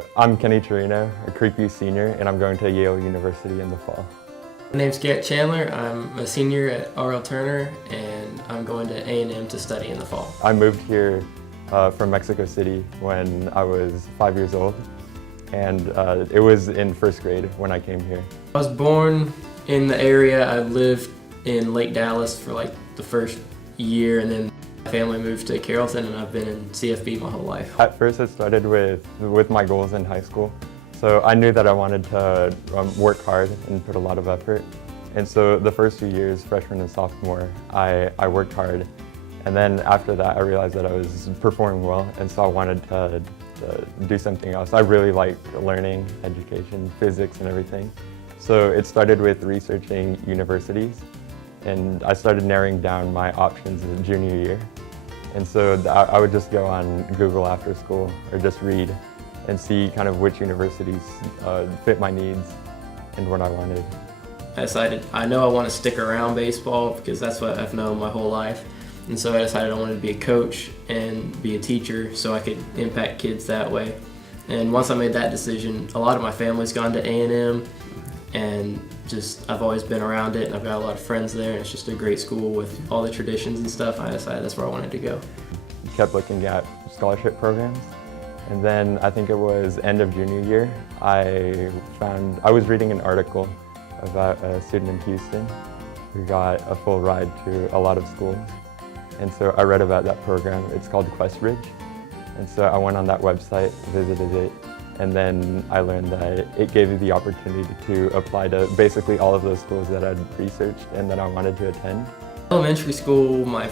I'm Chirino, a Creekview Senior, and I'm going to Yale University in the fall. My name's Garrett Chandler. I'm a senior at R.L.Turner, and I'm going to A&M to study in the fall. I moved here from Mexico City when I was 5 years old, and it was in first grade when I came here. I was born in the area. I lived in Lake Dallas for like the first year, and then my family moved to Carrollton, and I've been in CFB my whole life. At first it started with my goals in high school. So I knew that I wanted to work hard and put a lot of effort. And so the first few years, freshman and sophomore, I worked hard. And then after that, I realized that I was performing well, and so I wanted to do something else. I really like learning, education, physics, and everything. So it started with researching universities, and I started narrowing down my options in junior year. And so I would just go on Google after school or just read and see kind of which universities fit my needs and what I wanted. I decided I know I want to stick around baseball because that's what I've known my whole life. And so I decided I wanted to be a coach and be a teacher so I could impact kids that way. And once I made that decision, a lot of my family's gone to A&M, and just I've always been around it, and I've got a lot of friends there, and it's just a great school with all the traditions and stuff. I decided that's where I wanted to go. Kept looking at scholarship programs, and then I think it was end of junior year, I was reading an article about a student in Houston who got a full ride to a lot of schools. And so I read about that program. It's called QuestBridge. And so I went on that website, visited it, and then I learned that it gave you the opportunity to apply to basically all of those schools that I'd researched and that I wanted to attend. Elementary school, I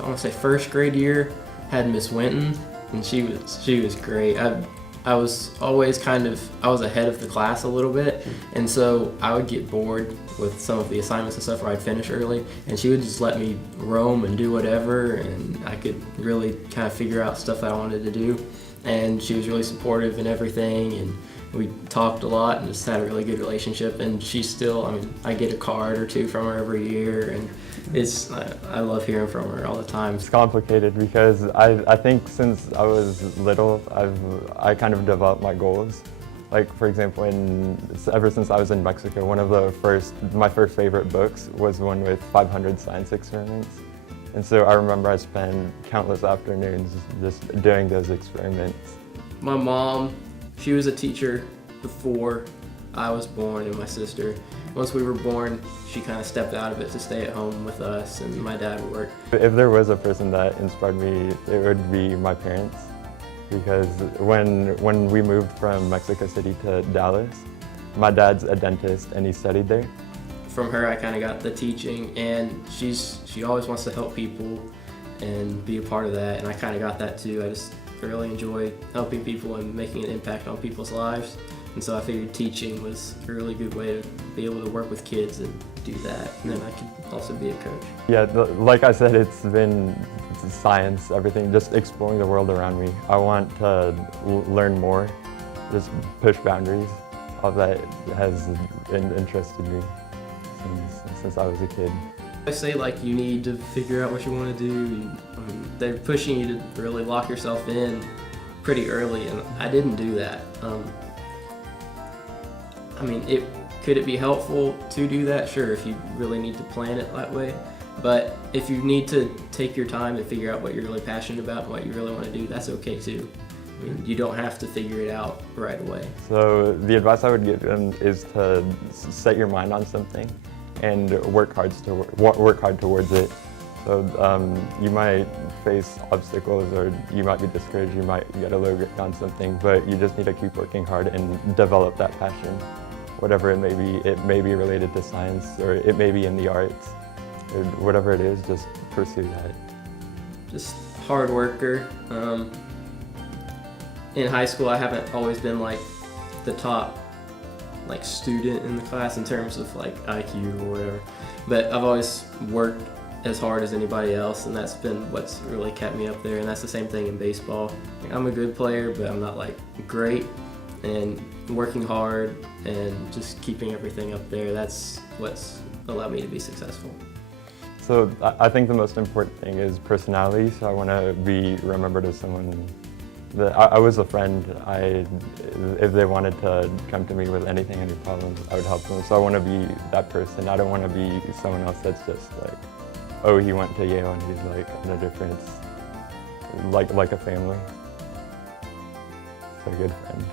want to say first grade year, had Miss Winton, and she was great. I was always I was ahead of the class a little bit, and so I would get bored with some of the assignments and stuff where I'd finish early, and she would just let me roam and do whatever, and I could really kind of figure out stuff that I wanted to do. And she was really supportive in everything, and we talked a lot and just had a really good relationship. And she's still, I get a card or two from her every year, and I love hearing from her all the time. It's complicated because I think since I was little, I kind of developed my goals. Like, for example, ever since I was in Mexico, my first favorite books was one with 500 science experiments. And so I remember I spent countless afternoons just doing those experiments. My mom, she was a teacher before I was born, and my sister. Once we were born, she kind of stepped out of it to stay at home with us, and my dad would work. If there was a person that inspired me, it would be my parents. Because when we moved from Mexico City to Dallas, my dad's a dentist and he studied there. From her, I kind of got the teaching, and she always wants to help people and be a part of that, and I kind of got that too. I just really enjoy helping people and making an impact on people's lives, and so I figured teaching was a really good way to be able to work with kids and do that, and then I could also be a coach. Yeah, like I said, it's science, everything, just exploring the world around me. I want to learn more, just push boundaries. All that has interested me since I was a kid. I say you need to figure out what you want to do. They're pushing you to really lock yourself in pretty early, and I didn't do that. Could it be helpful to do that? Sure, if you really need to plan it that way. But if you need to take your time and figure out what you're really passionate about and what you really want to do, that's okay too. You don't have to figure it out right away. So the advice I would give them is to set your mind on something and work hard towards it. So you might face obstacles, or you might be discouraged, you might get a low grade on something, but you just need to keep working hard and develop that passion. Whatever it may be. It may be related to science, or it may be in the arts, or whatever it is, just pursue that. Just hard worker. In high school, I haven't always been the top student in the class in terms of IQ or whatever, but I've always worked as hard as anybody else, and that's been what's really kept me up there. And that's the same thing in baseball. I'm a good player, but I'm not great, and working hard and just keeping everything up there, that's what's allowed me to be successful. So I think the most important thing is personality. So I want to be remembered as someone I was a friend. If they wanted to come to me with anything, any problems, I would help them. So I want to be that person. I don't want to be someone else that's just like, oh, he went to Yale and he's like in a difference, like a family. So a good friend.